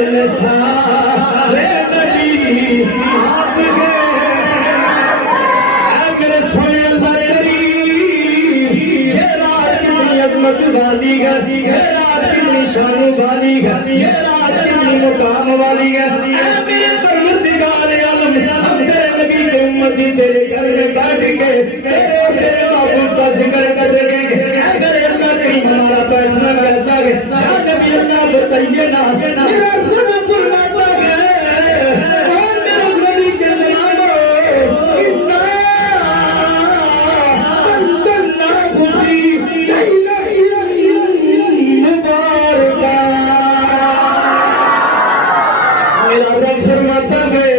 سارے نبی آپ گئے اے میرے سونے اللہ کریم یہ رات کتنی عظمت والی ہے یہ رات کتنی شان والی ہے یہ رات کتنی مقام والی ہے اے میرے پروردگار عالم ہم تیرے نبی کے امتی تیرے گھر میں بیٹھ کے تیرے معبود کا ذکر کر رہے ہیں اے میرے اللہ کریم ہمارا بیٹھنا کیسا ہے یا نبی اللہ بتائیے نا میرا رب فرماتا ہے اور میرے نبی کے نامو انا انزلناہ فی لیلۃ مبارکہ میرا رب فرماتا ہے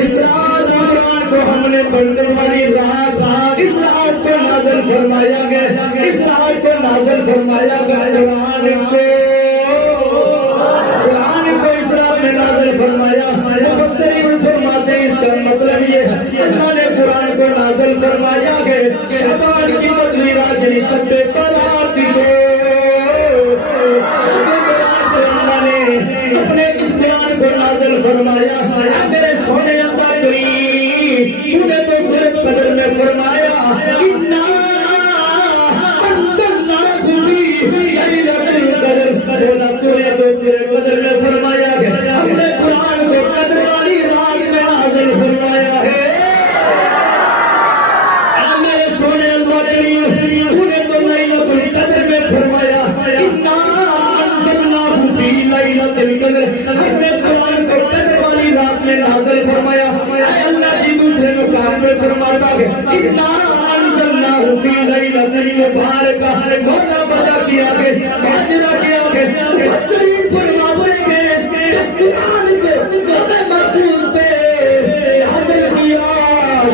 اس رات قرآن کو ہم نے بندن والی رات اس رات کو نازل فرمایا گیا اس رات کو نازل فرمایا گیا قرآن کو اس رات میں نازل فرمایا مفسرین فرماتے ہیں اس کا مطلب یہ ہے اللہ نے قرآن کو نازل فرمایا ہے شعبان کی مدنی راجنی شب برات کو شب برات کو اللہ نے اپنے قرآن کو نازل فرمایا اے میرے سونے اللہ کریم انہیں تو سورۃ قدر میں فرمایا انا انزلناہ فی لیلۃ القدر بولا تو نے تو سورۃ قدر میں فرمایا ہے ہم نے قرآن کو قدر والی رات میں نازل فرمایا ہے اے میرے سونے اللہ کریم انہیں تو لیلۃ القدر میں فرمایا انا انزلناہ فی لیلۃ القدر ہم نے قرآن کو قدر والی رات میں نازل فرمایا اے اللہ جی دوسرے مقام میں فرماتا ہے انا انزلناہ فی لیلۃ مبارکہ مولا بدا کیا ہے ماجرا کیا ہے مفسرین فرماتے ہیں جب قرآن کو لوح محفوظ پہ نازل کیا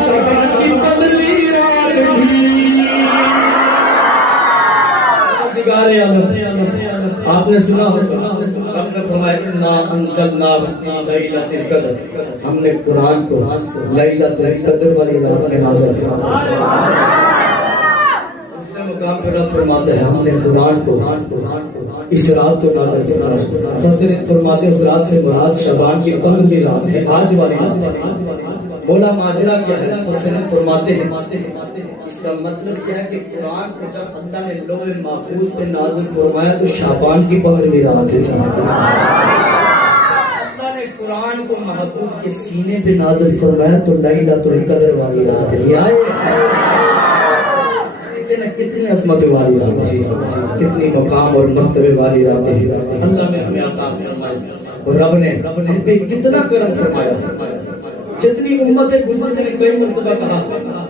شعبان کی 15ویں رات تھی آپ نے سنا رب نے فرمایا انا انزلناہ فی لیلۃ القدر ہم نے قرآن کو لیلۃ القدر والی رات میں نازل فرمایا دوسرے مقام پر رب فرماتے ہیں ہم نے قرآن کو اس رات کو نازل فرمایا مفسرین فرماتے ہیں اس رات سے مراد شعبان کی 15ویں رات ہے آج والی رات مولا ماجرا کیا ہے مفسرین فرماتے ہیں اس کا مطلب کیا ہے کہ قرآن کو جب اللہ نے لوح محفوظ پہ نازل فرمایا تو شعبان کی 15ویں رات ہے اللہ نے قرآن کو محبوب کے سینے پہ نازل فرمایا تو لیلۃ القدر والی رات ہے کتنی عظمت والی رات ہے کتنی مقام اور مرتبے والی رات ہے اللہ نے ہمیں عطا فرمائی اور رب نے ہم پہ کتنا کرم فرمایا جتنی امت گزرے نے کئی مرتبہ کہا